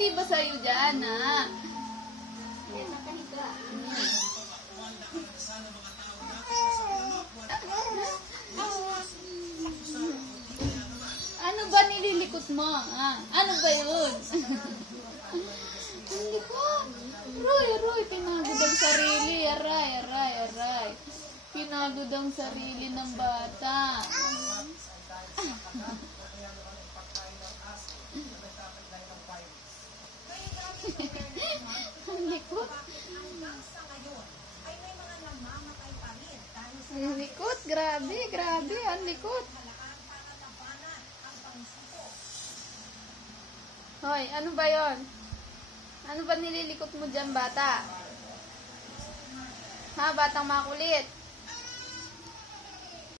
Ngiti ba sa'yo dyan, ha? Ayan, nakahiga. Ano ba nililikot mo? Ano ba yun? Ang likot. Roy, pinagod ang sarili. Aray. Pinagod ang sarili ng bata. Ang likot. Ang likot, grabe, ang likot. Hoy, ano ba yon? Ano ba nililikot mo dyan, bata? Ha, batang makulit?